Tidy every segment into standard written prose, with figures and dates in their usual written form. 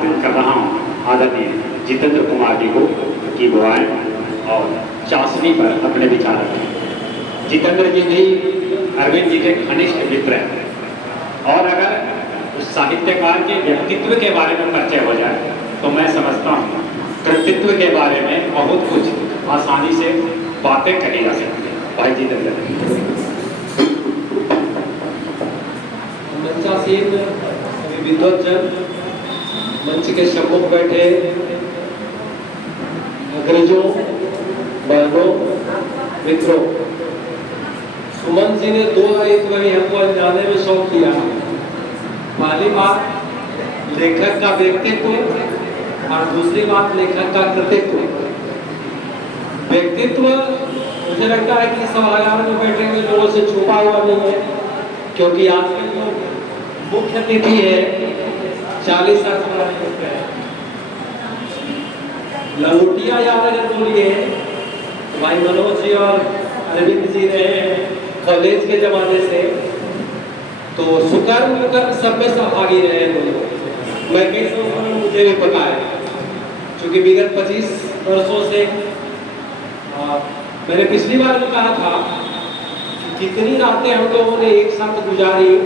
आमंत्रित कर रहा हूँ आदरणीय जितेंद्र कुमार जी को कि वो आए और चाशनी पर अपने विचार रखें। जितेंद्र जी भी अरविंद जी के घनिष्ठ मित्र हैं और अगर उस साहित्यकार के व्यक्तित्व के बारे में परिचय हो जाए तो मैं समझता हूँ कृतित्व के बारे में बहुत कुछ आसानी से बातें कही जा सकती हैं। भाई जितेंद्र मंचासीन सभी विद्वतजन, मंच के सम्मुख बैठे अग्रजों, बहनों, मित्रों, सुमन जी ने दो दायित्व हमको जाने में शौक किया। पहली बात लेखक का व्यक्तित्व और दूसरी बात लेखक का कृतित्व। व्यक्तित्व मुझे लगता है कि सभागार में बैठे हुए लोगों से छुपा हुआ नहीं है, क्योंकि आज के जो मुख्य अतिथि है 40 साल का लंगोटिया याद अगर बोलिए तो भाई मनोज जी और अरविंद जी रहे कॉलेज के जमाने से, तो सुकर्म विकर्म सब में सहभागी रहे दोनों। मैं कई समय मुझे भी पता है, क्योंकि विगत 25 वर्षों से मैंने पिछली बार भी कहा था कि कितनी रातें हम लोगों ने एक साथ गुजारी,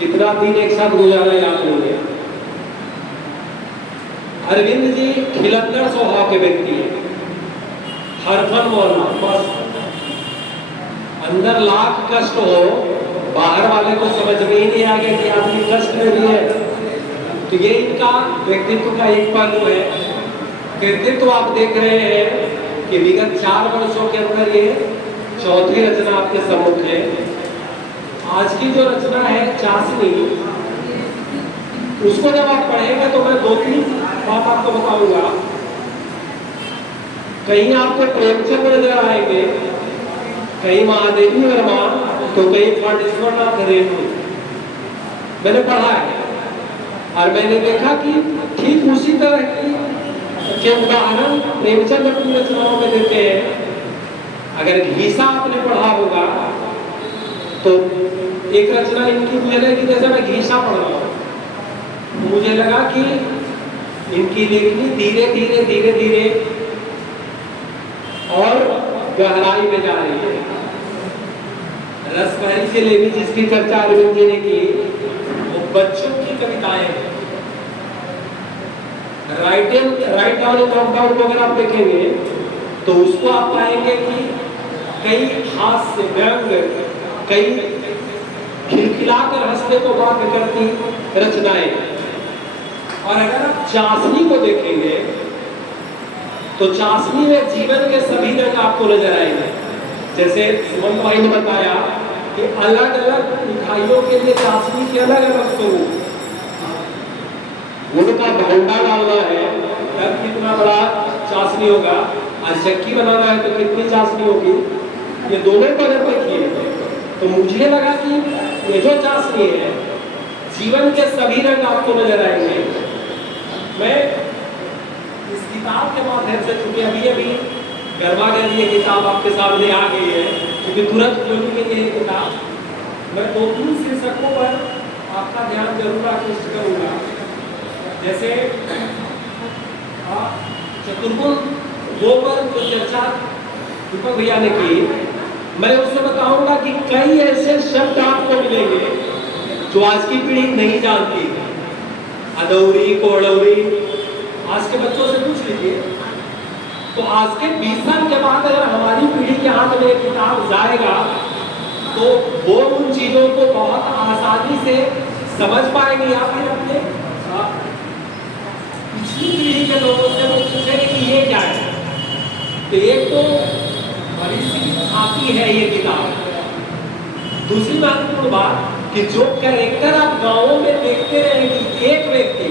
कितना दिन एक साथ गुजारा याद नहीं है। अरविंद जी खिलंदड़ स्वभाव के व्यक्ति हैं, हरफन बोलना बस, अंदर लाख कष्ट हो बाहर वाले को समझ में ही नहीं आ गया कि आदमी कष्ट में भी है। तो ये इनका व्यक्तित्व का एक पहलू है। कृतित्व आप देख रहे हैं कि विगत 4 वर्षों के अंदर ये चौथी रचना आपके सम्मुख है। आज की जो रचना है चाशनी, उसको जब आप पढ़ेंगे तो मैं 2-3 बात आपको बताऊंगा। कहीं आपको प्रेमचंद नजर आएंगे, कहीं महादेवी वर्मा, तो कहीं फणीश्वरनाथ रेणु। मैंने पढ़ा है और मैंने देखा कि ठीक उसी तरह की के उदाहरण प्रेमचंद अपनी रचनाओं में देते हैं। अगर घीसा आपने पढ़ा होगा तो एक रचना इनकी मुझे लगी, जैसे मैं घीसा पढ़ रहा हूँ, मुझे लगा कि इनकी लेखनी धीरे धीरे धीरे धीरे और गहराई में जा रही है। रसभरी से लेनी जिसकी चर्चा अरविंद जी ने की, वो बच्चों की कविताएं हैं। राइट डाउन कंपाउंड को अगर आप देखेंगे तो उसको आप पाएंगे कि कई हास्य व्यंग, कई खिलखिलाकर हंसने को बाध्य करती रचनाएं। और अगर आप चाशनी को देखेंगे तो चाशनी में जीवन के सभी रंग आपको नजर आएंगे। जैसे सुमन भाई ने बताया कि अलग अलग मिठाइयों के लिए चाशनी के अलग अलग स्वरूप, उनका भंडा डालना है तब कितना बड़ा चाशनी होगा, और चक्की बनाना है तो कितनी चाशनी होगी। ये दोनों को अगर देखिए तो मुझे लगा कि ये जो चाशनी है जीवन के सभी रंग आपको नजर आएंगे। मैं इस किताब के माध्यम से, चूंकि अभी गर्भागर्भ ये किताब आपके सामने आ गई है, क्योंकि तुरंत खोलूंगी ये किताब, मैं 2-3 शीर्षकों पर आपका ध्यान जरूर आकृष्ट करूंगा। जैसे चतुर्गुण 2 पर जो चर्चा दीपक भैया ने की, मैं उससे बताऊंगा कि कई ऐसे शब्द आपको मिलेंगे जो आज की पीढ़ी नहीं जानती। अदौरी, कोड़ौरी, आज के बच्चों से पूछ लीजिए तो आज के 20 साल के बाद अगर हमारी पीढ़ी के हाथ में किताब जाएगा तो वो उन चीजों को बहुत आसानी से समझ पाएंगे, या फिर अपने पिछली पीढ़ी के लोगों से वो पूछेंगे कि ये क्या है। तो एक तो बड़ी सी खाती है ये किताब। दूसरी महत्वपूर्ण बात कि जो कैरेक्टर आप गांवों में देखते रहे कि एक व्यक्ति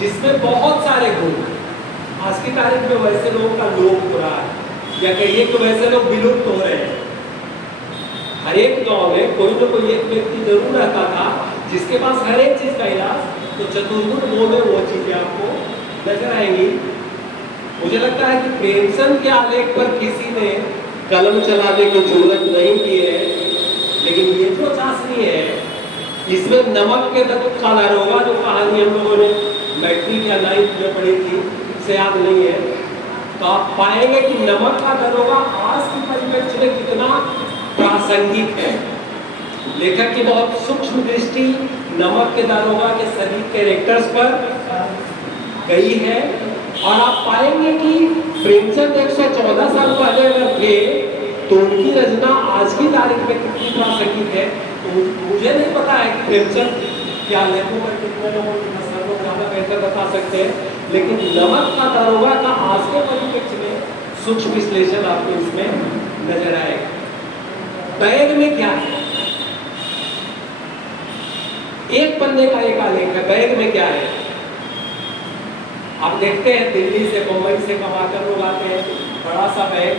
जिसमें बहुत सारे गुण, आज की तारीख में वैसे लोगों का लोप हो रहा है, या कहिए तो वैसे लोग विलुप्त हो रहे हैं। हर एक गांव में कोई ना कोई एक व्यक्ति जरूर रहता था जिसके पास हर एक चीज का इलाज। तो चतुर्गुण 2 में वो चीजें आपको नजर आएंगी। मुझे लगता है कि प्रेमचंद के आलेख पर किसी ने कलम चलाने की जरूरत नहीं की है, लेकिन ये जो चाशनी है इसमें नमक के दत्त का दारोगा जो कहानी हम लोगों ने मैं मैट्रिक या 9th में पढ़ी थी, से याद नहीं है, तो आप पाएंगे कि नमक का दरोगा आज के परिप्रेक्ष्य में कितना प्रासंगिक है। लेखक की बहुत सूक्ष्म दृष्टि नमक के दारोगा के सभी कैरेक्टर्स पर गई है। और आप पाएंगे कि प्रेमचंद 114 साल पहले अगर थे तो उनकी रचना आज की तारीख में कितनी प्रासंगिक है। तो मुझे नहीं पता है कि प्रेमचंद क्या लेखों पर कितने लोगों को ज़्यादा बेहतर बता सकते हैं, लेकिन नमक का दारोगा का आज के परिप्रेक्ष्य में सूक्ष्म विश्लेषण आपको इसमें नजर आएगा। बैग में क्या है, एक पन्ने का एक आलेख है, बैग में क्या है। आप देखते हैं दिल्ली से मुंबई से कमाकर लोग आते हैं, बड़ा सा बैग,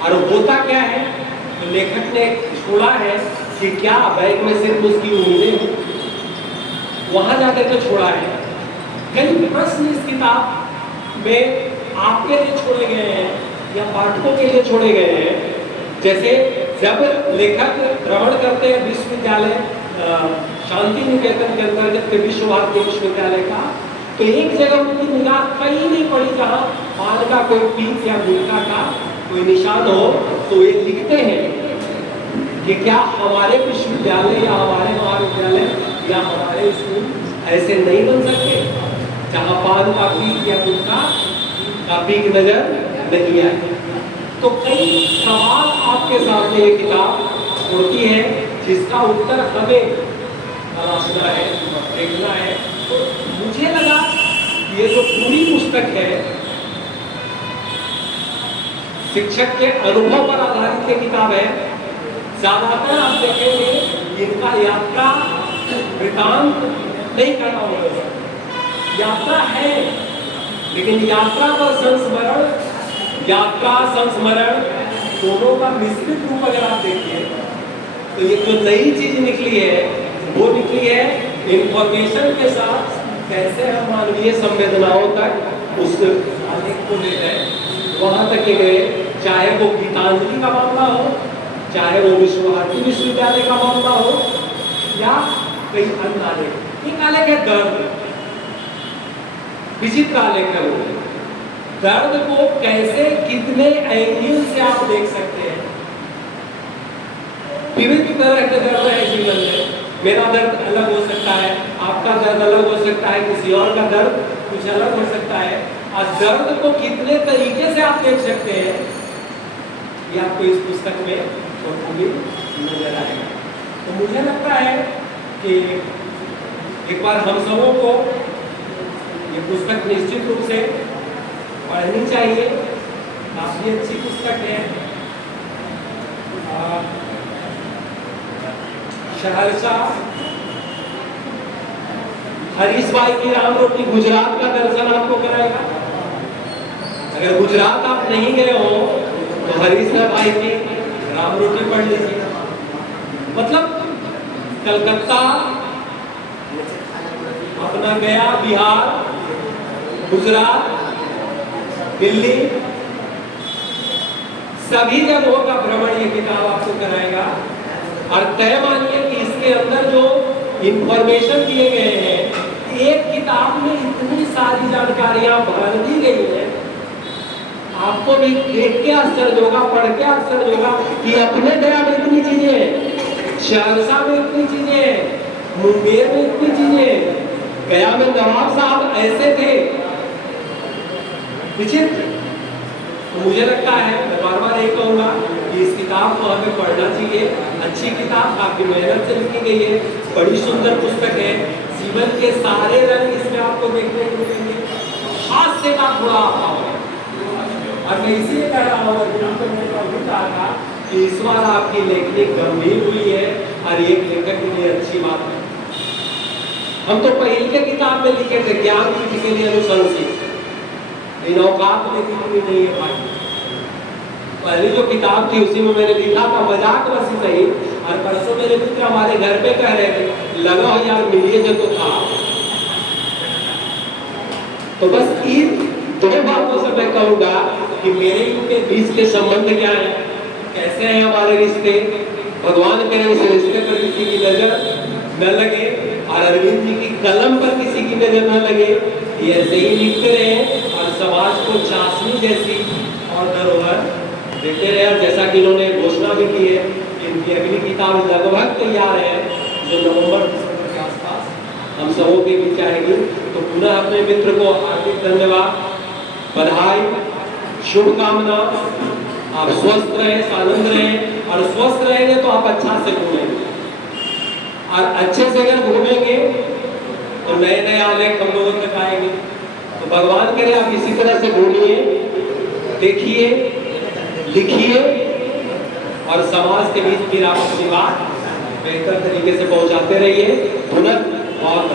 और होता क्या है, तो लेखक ने छोड़ा है कि क्या बैग में सिर्फ उसकी उम्मीदें हैं, वहां जाकर के छोड़ा है। कई प्रश्न इस किताब में आपके लिए छोड़े गए हैं या पाठकों के लिए छोड़े गए हैं। जैसे जब लेखक भ्रमण करते हैं विश्वविद्यालय शांति निकेतन के अंतर्गत के विश्व भारती विश्वविद्यालय का, तो एक जगह उनकी निगाह कहीं नहीं पड़ी जहाँ पान का कोई पीक या गुटखा का कोई निशान हो, तो ये लिखते हैं कि क्या हमारे विश्वविद्यालय या हमारे महाविद्यालय या हमारे स्कूल ऐसे नहीं बन सकते जहाँ पान का पीक या गुटखा का पीक नजर नहीं आए। तो कई सवाल आपके सामने ये किताब छोड़ती है जिसका उत्तर हमें तलाशना है, देखना है। तो मुझे लगा ये जो पूरी पुस्तक है शिक्षक के अनुभव पर आधारित ये किताब है। ज्यादातर आप देखेंगे इनका यात्रा वृतांत नहीं करना होगा, यात्रा है लेकिन यात्रा का संस्मरण, यात्रा संस्मरण दोनों का मिश्रित रूप अगर आप देखिए तो ये जो नई चीज निकली है वो निकली है इंफॉर्मेशन के साथ कैसे हम मानवीय संवेदनाओं तक उस आलेख को ले गए, वहां तक गए। चाहे वो गीतांजलि का मामला हो, चाहे वो विश्व भारती विश्वविद्यालय का मामला हो, या कई अन्य आलेख। एक आलेख है दर्द, विचित्र आलेख है वो। दर्द को कैसे कितने एंगल से आप देख सकते हैं। विविध तरह के दर्द है जीवन में। मेरा दर्द अलग हो सकता है, आपका दर्द अलग हो सकता है, किसी और का दर्द कुछ अलग हो सकता है। और दर्द को कितने तरीके से आप देख सकते हैं ये आपको इस पुस्तक में बखूबी नजर आएगा। तो मुझे लगता है कि एक बार हम सबों को ये पुस्तक निश्चित रूप से पढ़नी चाहिए। काफी अच्छी पुस्तक है। सहरसा हरीश भाई की राम रोटी गुजरात का दर्शन आपको कराएगा। अगर गुजरात आप नहीं गए हो तो हरीश भाई की राम रोटी पढ़ लीजिए। मतलब कलकत्ता, अपना गया बिहार, गुजरात, दिल्ली, सभी जगहों का भ्रमण ये किताब आपको कराएगा। और तय मानिए कि इसके अंदर जो इंफॉर्मेशन दिए गए हैं, एक किताब में इतनी सारी जानकारियां भर दी गई है, आपको भी देख के आश्चर्य होगा, पढ़ के आश्चर्य होगा कि अपने गया में इतनी चीजें, सहरसा में इतनी चीजें, मुंगेर में इतनी चीजें, गया में नवाब साहब ऐसे थे, विचित्र। तो मुझे लगता है, मैं बार बार यही कहूँगा कि इस किताब को हमें पढ़ना चाहिए। अच्छी किताब, काफी मेहनत से लिखी गई है, बड़ी सुंदर पुस्तक है। जीवन के सारे रंग इसमें आपको देखने को मिलेंगे। हास्य का थोड़ा अभाव है, और मैं इसीलिए कह रहा हूँ, मैं कहा था कि इस बार आपकी लेखनी गंभीर हुई है और एक लेखक के लिए अच्छी बात है। हम तो पहले के किताब में लिखे थे ज्ञान पीठ के लिए अनुशंसित, इन औकात में कितनी नहीं है भाई। पहली जो किताब थी उसी में मैंने लिखा था, मजाक बस सही। और परसों मेरे मित्र हमारे घर पे कह रहे थे, लगा हो यार मिलिए जो तो था। तो बस इन दो बातों से मैं कहूँगा कि मेरे इनके बीच के संबंध क्या है, कैसे हैं हमारे रिश्ते। भगवान करे इस रिश्ते पर किसी की नजर न लगे और अरविंद जी की कलम पर किसी की नजर न लगे। ये ऐसे ही लिखते रहे और समाज को चाशनी जैसी और धरोहर देते रहे। और जैसा कि इन्होंने घोषणा भी की है, इनकी अगली किताब लगभग तैयार है, जो नवंबर दिसंबर के आसपास हम सबों के बीच आएगी। तो पुनः अपने मित्र को हार्दिक धन्यवाद, बधाई, शुभकामना। आप स्वस्थ रहे, आनंद रहे, और स्वस्थ रहेंगे तो आप अच्छा से घूमेंगे, और अच्छे से अगर घूमेंगे तो नए नए आलेख हम लोगों तक आएंगे। तो भगवान करे आप इसी तरह से घूमिए, देखिए, लिखिए, और समाज के बीच फिर आप अपनी बात बेहतर तरीके से पहुंचाते रहिए। पुनः बहुत